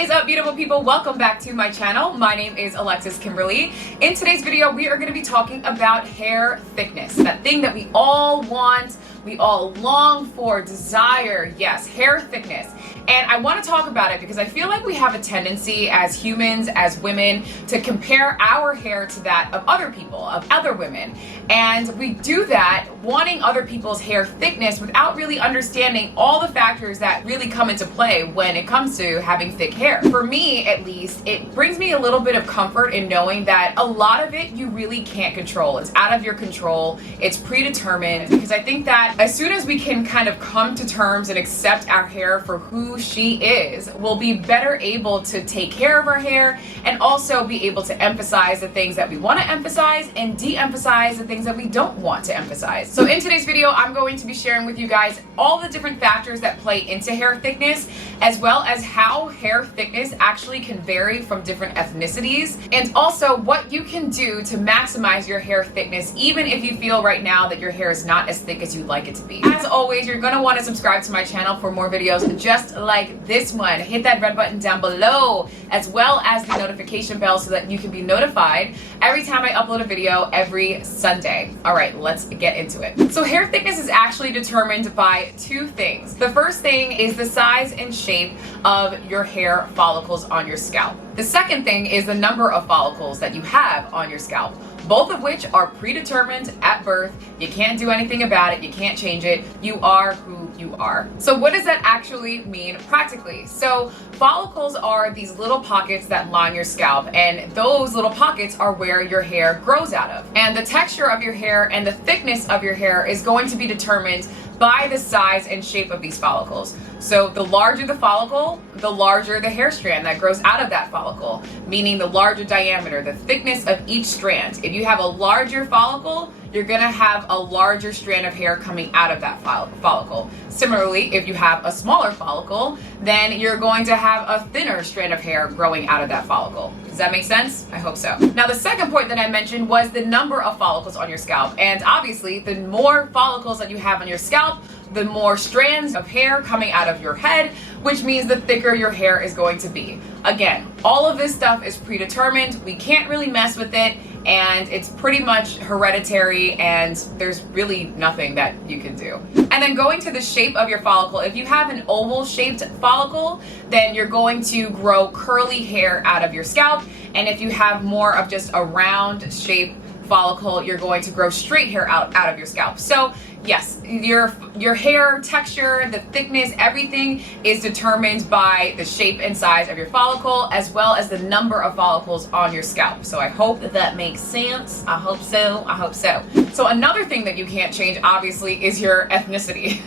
is up, beautiful people? Welcome back to my channel. My name is Alexis Kimberly. In today's video, we are going to be talking about hair thickness, that thing that we all want, we all long for, desire. Yes, hair thickness. And I want to talk about it because I feel like we have a tendency as humans, as women, to compare our hair to that of other people, of other women. And we do that wanting other people's hair thickness without really understanding all the factors that really come into play when it comes to having thick hair. For me, at least, it brings me a little bit of comfort in knowing that a lot of it you really can't control. It's out of your control. It's predetermined, because I think that as soon as we can kind of come to terms and accept our hair for who she is, we'll be better able to take care of our hair and also be able to emphasize the things that we want to emphasize and de-emphasize the things that we don't want to emphasize. So in today's video, I'm going to be sharing with you guys all the different factors that play into hair thickness, as well as how hair thickness actually can vary from different ethnicities, and also what you can do to maximize your hair thickness even if you feel right now that your hair is not as thick as you'd like it to be. As always, you're going to want to subscribe to my channel for more videos just like this one. Hit that red button down below, as well as the notification bell, so that you can be notified every time I upload a video every Sunday. All right, let's get into it. So hair thickness is actually determined by two things. The first thing is the size and shape of your hair follicles on your scalp. The second thing is the number of follicles that you have on your scalp, both of which are predetermined at birth. You can't do anything about it. You can't change it. You are who you are. So what does that actually mean practically? So follicles are these little pockets that line your scalp, and those little pockets are where your hair grows out of. And the texture of your hair and the thickness of your hair is going to be determined by the size and shape of these follicles. So the larger the follicle, the larger the hair strand that grows out of that follicle, meaning the larger diameter, the thickness of each strand. If you have a larger follicle, you're gonna have a larger strand of hair coming out of that follicle. Similarly, if you have a smaller follicle, then you're going to have a thinner strand of hair growing out of that follicle. Does that make sense? I hope so. Now, the second point that I mentioned was the number of follicles on your scalp. And obviously, the more follicles that you have on your scalp, the more strands of hair coming out of your head, which means the thicker your hair is going to be. Again, all of this stuff is predetermined. We can't really mess with it, and it's pretty much hereditary, and there's really nothing that you can do. And then going to the shape of your follicle, if you have an oval shaped follicle, then you're going to grow curly hair out of your scalp. And if you have more of just a round shape follicle, you're going to grow straight hair out of your scalp. So yes, your hair texture, the thickness, everything is determined by the shape and size of your follicle, as well as the number of follicles on your scalp. So I hope that makes sense. I hope so. I hope so. So another thing that you can't change, obviously, is your ethnicity.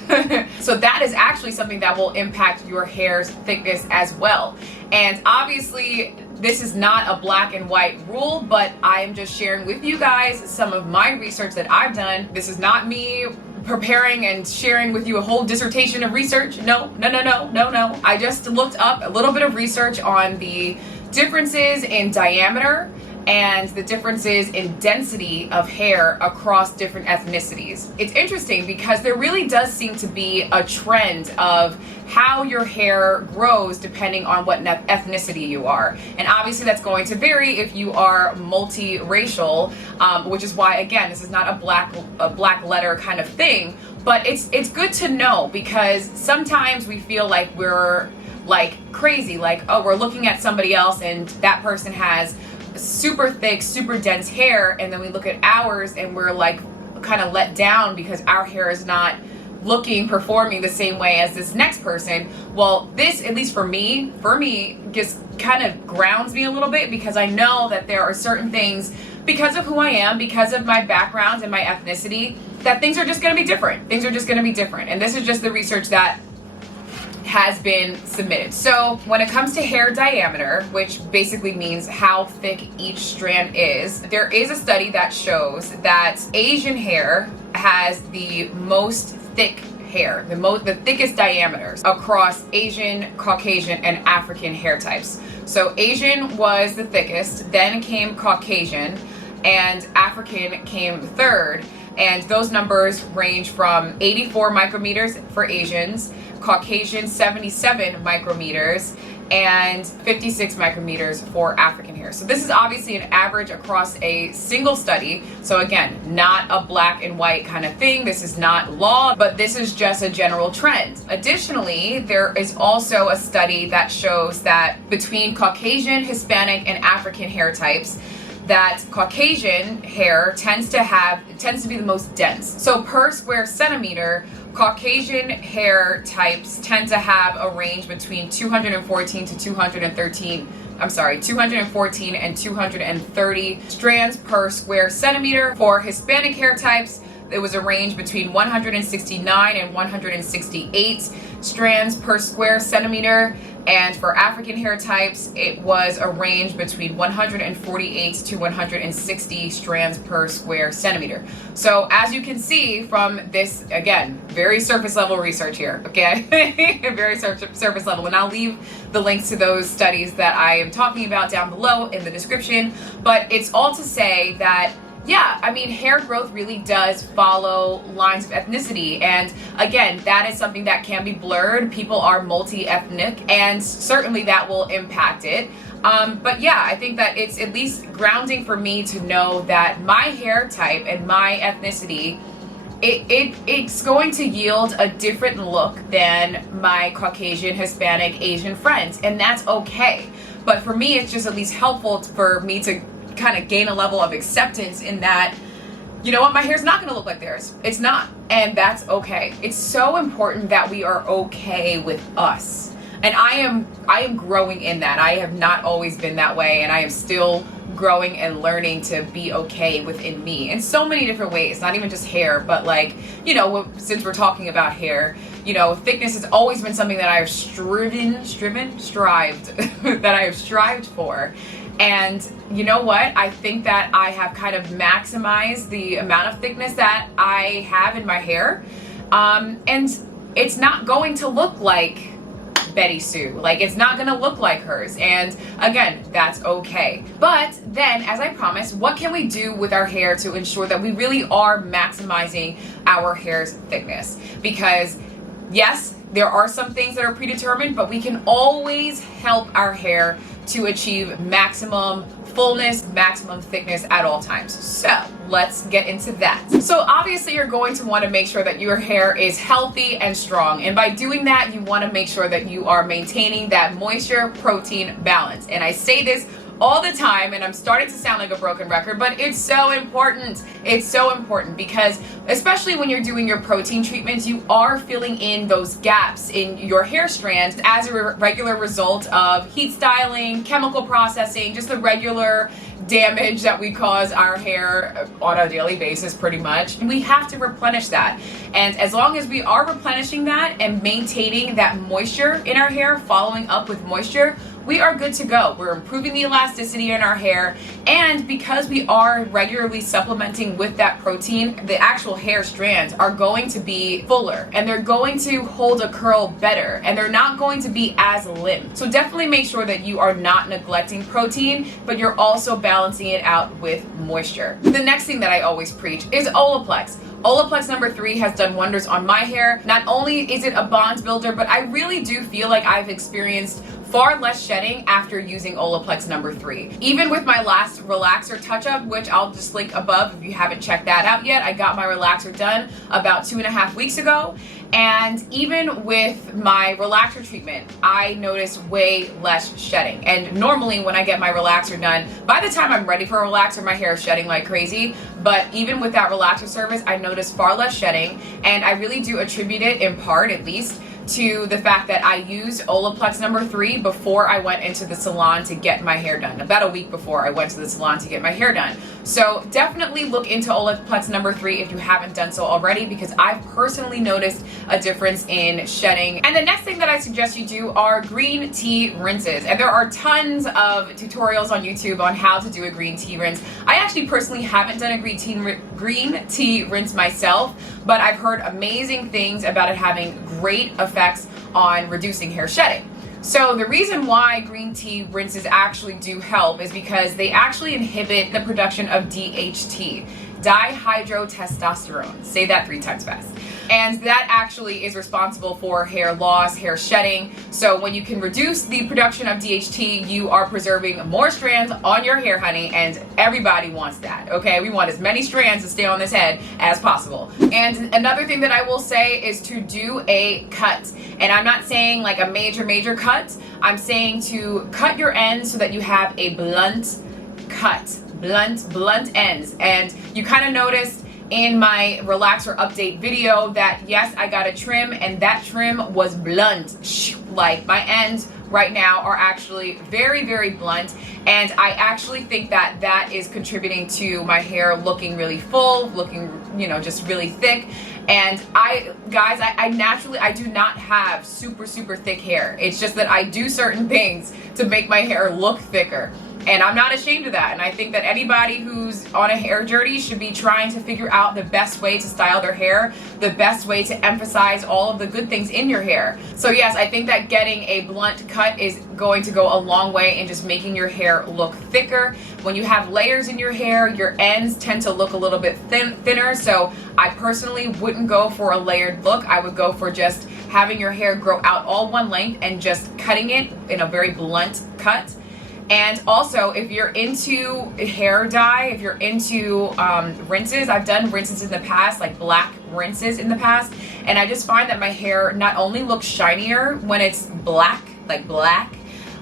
So that is actually something that will impact your hair's thickness as well. And obviously, this is not a black and white rule, but I am just sharing with you guys some of my research that I've done. This is not me preparing and sharing with you a whole dissertation of research. No. I just looked up a little bit of research on the differences in diameter and the differences in density of hair across different ethnicities. It's interesting because there really does seem to be a trend of how your hair grows depending on what ethnicity you are. And obviously that's going to vary if you are multiracial, which is why, again, this is not a black letter kind of thing, but it's good to know, because sometimes we feel like we're like crazy, like, oh, we're looking at somebody else and that person has super thick, super dense hair, and then we look at ours and we're like kind of let down because our hair is not performing the same way as this next person. Well, this, at least for me, just kind of grounds me a little bit, because I know that there are certain things, because of who I am, because of my background and my ethnicity, that things are just going to be different. Things are just going to be different. And this is just the research that has been submitted. So when it comes to hair diameter, which basically means how thick each strand is, there is a study that shows that Asian hair has the most thick hair, the thickest diameters across Asian, Caucasian, and African hair types. So Asian was the thickest, then came Caucasian, and African came third. And those numbers range from 84 micrometers for Asians, Caucasian 77 micrometers, and 56 micrometers for African hair. So this is obviously an average across a single study. So again, not a black and white kind of thing. This is not law, but this is just a general trend. Additionally, there is also a study that shows that between Caucasian, Hispanic, and African hair types, that Caucasian hair tends to be the most dense. So per square centimeter, Caucasian hair types tend to have a range between 214 and 230 strands per square centimeter. For Hispanic hair types, it was a range between 169 and 168 strands per square centimeter. And for African hair types, it was a range between 148 to 160 strands per square centimeter. So as you can see from this, again, very surface level research here, okay? Very surface level. And I'll leave the links to those studies that I am talking about down below in the description. But it's all to say that yeah, I mean, hair growth really does follow lines of ethnicity. And again, that is something that can be blurred. People are multi-ethnic, and certainly that will impact it. But yeah, I think that it's at least grounding for me to know that my hair type and my ethnicity, it's going to yield a different look than my Caucasian, Hispanic, Asian friends, and that's okay. But for me, it's just at least helpful for me to kind of gain a level of acceptance in that, you know what, my hair's not going to look like theirs. It's not, and that's okay. It's so important that we are okay with us, and I am growing in that. I have not always been that way, and I am still growing and learning to be okay within me in so many different ways, not even just hair, but like, you know, since we're talking about hair, you know, thickness has always been something that I have strived for. And you know what? I think that I have kind of maximized the amount of thickness that I have in my hair. And it's not going to look like Betty Sue. Like, it's not gonna look like hers. And again, that's okay. But then, as I promised, what can we do with our hair to ensure that we really are maximizing our hair's thickness? Because yes, there are some things that are predetermined, but we can always help our hair to achieve maximum fullness, maximum thickness at all times. So let's get into that. So obviously you're going to want to make sure that your hair is healthy and strong. And by doing that, you want to make sure that you are maintaining that moisture protein balance. And I say this all the time, and I'm starting to sound like a broken record, but it's so important. It's so important because especially when you're doing your protein treatments, you are filling in those gaps in your hair strands as a regular result of heat styling, chemical processing, just the regular damage that we cause our hair on a daily basis pretty much. We have to replenish that. And as long as we are replenishing that and maintaining that moisture in our hair, following up with moisture, we are good to go. We're improving the elasticity in our hair, and because we are regularly supplementing with that protein, the actual hair strands are going to be fuller, and they're going to hold a curl better, and they're not going to be as limp. So definitely make sure that you are not neglecting protein, but you're also balancing it out with moisture. The next thing that I always preach is Olaplex. Olaplex number 3 has done wonders on my hair. Not only is it a bond builder, but I really do feel like I've experienced far less shedding after using Olaplex number 3. Even with my last relaxer touch-up, which I'll just link above if you haven't checked that out yet. I got my relaxer done about 2.5 weeks ago. And even with my relaxer treatment, I noticed way less shedding. And normally when I get my relaxer done, by the time I'm ready for a relaxer, my hair is shedding like crazy. But even with that relaxer service, I noticed far less shedding. And I really do attribute it, in part at least, to the fact that I used Olaplex number 3 before I went into the salon to get my hair done. About a week before I went to the salon to get my hair done. So definitely look into Olaplex number 3 if you haven't done so already, because I've personally noticed a difference in shedding. And the next thing that I suggest you do are green tea rinses. And there are tons of tutorials on YouTube on how to do a green tea rinse. I actually personally haven't done a green tea rinse myself, but I've heard amazing things about it having great effects on reducing hair shedding. So the reason why green tea rinses actually do help is because they actually inhibit the production of DHT. dihydrotestosterone. Say that 3 times fast. And that actually is responsible for hair loss, hair shedding. So when you can reduce the production of DHT, you are preserving more strands on your hair, honey, and everybody wants that, okay? We want as many strands to stay on this head as possible. And another thing that I will say is to do a cut. And I'm not saying like a major cut. I'm saying to cut your ends so that you have a blunt cut, blunt ends. And you kind of noticed in my relaxer update video that yes, I got a trim, and that trim was blunt. Like my ends right now are actually very blunt, and I actually think that that is contributing to my hair looking really full, looking, you know, just really thick. And I naturally, I do not have super thick hair. It's just that I do certain things to make my hair look thicker. And I'm not ashamed of that. And I think that anybody who's on a hair journey should be trying to figure out the best way to style their hair, the best way to emphasize all of the good things in your hair. So yes, I think that getting a blunt cut is going to go a long way in just making your hair look thicker. When you have layers in your hair, your ends tend to look a little bit thinner. So I personally wouldn't go for a layered look. I would go for just having your hair grow out all one length and just cutting it in a very blunt cut. And also, if you're into hair dye, if you're into rinses, I've done rinses in the past, like black rinses in the past, and I just find that my hair not only looks shinier when it's black, like black,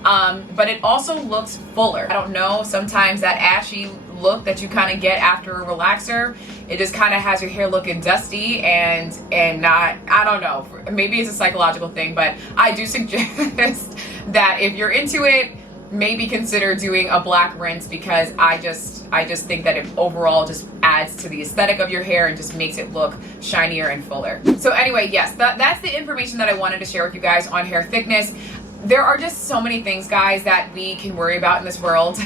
but it also looks fuller. I don't know, sometimes that ashy look that you kind of get after a relaxer, it just kind of has your hair looking dusty and not, I don't know, maybe it's a psychological thing, but I do suggest that if you're into it, maybe consider doing a black rinse, because I just think that it overall just adds to the aesthetic of your hair and just makes it look shinier and fuller. So anyway, yes, that's the information that I wanted to share with you guys on hair thickness. There are just so many things, guys, that we can worry about in this world.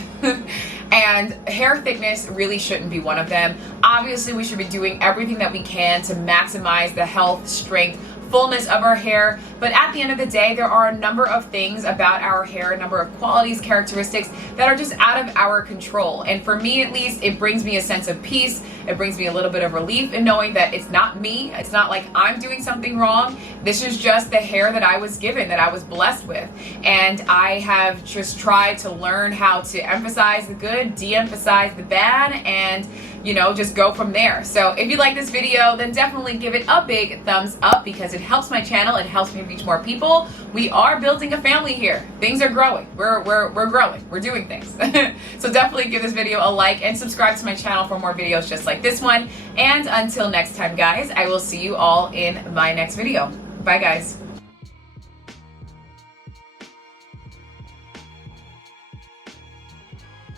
And hair thickness really shouldn't be one of them. Obviously, we should be doing everything that we can to maximize the health, strength, fullness of our hair, but at the end of the day, there are a number of things about our hair, a number of qualities, characteristics that are just out of our control. And for me, at least, it brings me a sense of peace. It brings me a little bit of relief in knowing that it's not me. It's not like I'm doing something wrong. This is just the hair that I was given, that I was blessed with. And I have just tried to learn how to emphasize the good, de-emphasize the bad, and you know, just go from there. So if you like this video, then definitely give it a big thumbs up, because it helps my channel, it helps me reach more people. We are building a family here. Things are growing. We're growing. We're doing things. So definitely give this video a like and subscribe to my channel for more videos just like this one. And until next time, guys, I will see you all in my next video. Bye, guys.